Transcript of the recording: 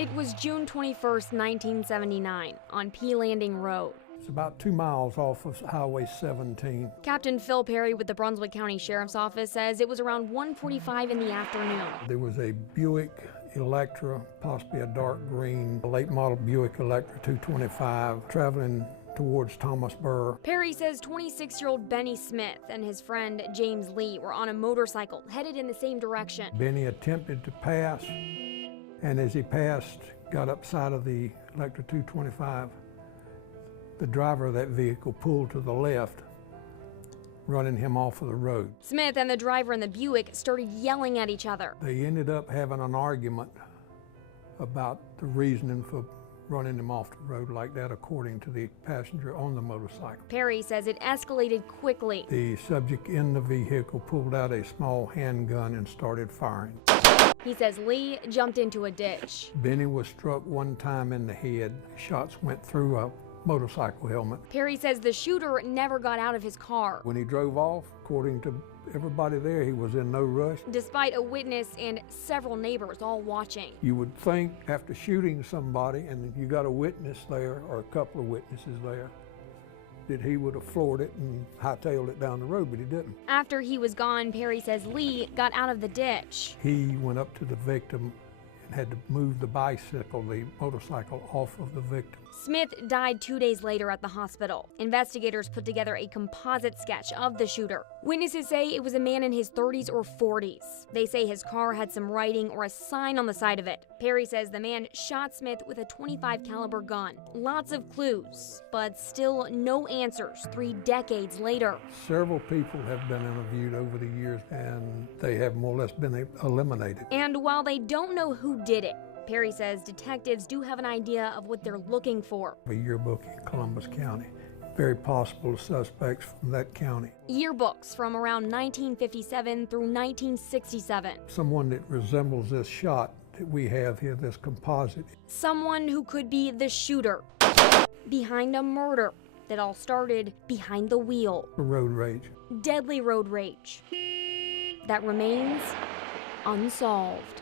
It was June 21st, 1979, on P Landing Road. It's about 2 miles off of Highway 17. Captain Phil Perry with the Brunswick County Sheriff's Office says it was around 1:45 in the afternoon. There was a Buick Electra, possibly a dark green, late model Buick Electra 225, traveling towards Thomasburg. Perry says 26-year-old Bennie Smith and his friend James Lee were on a motorcycle headed in the same direction. Bennie attempted to pass, and as he passed, got upside of the Electra 225. The driver of that vehicle pulled to the left, running him off of the road. Smith and the driver in the Buick started yelling at each other. They ended up having an argument about the reasoning for running him off the road like that, according to the passenger on the motorcycle. Perry says it escalated quickly. The subject in the vehicle pulled out a small handgun and started firing. He says Lee jumped into a ditch. Bennie was struck one time in the head. Shots went through a motorcycle helmet. Perry says the shooter never got out of his car. When he drove off, according to everybody there, he was in no rush. Despite a witness and several neighbors all watching. You would think after shooting somebody and you got a witness there, or a couple of witnesses there, that he would have floored it and hightailed it down the road, but he didn't. After he was gone, Perry says Lee got out of the ditch. He went up to the victim and had to move the bicycle, the motorcycle, off of the victim. Smith died 2 days later at the hospital. Investigators put together a composite sketch of the shooter. Witnesses say it was a man in his 30s or 40s. They say his car had some writing or a sign on the side of it. Perry says the man shot Smith with a .25 caliber gun. Lots of clues, but still no answers 3 decades later. Several people have been interviewed over the years, and they have more or less been eliminated. And while they don't know who did it, Perry says detectives do have an idea of what they're looking for. A yearbook in Columbus County. Very possible suspects from that county. Yearbooks from around 1957 through 1967. Someone that resembles this shot that we have here, this composite. Someone who could be the shooter behind a murder that all started behind the wheel. Road rage. Deadly road rage that remains unsolved.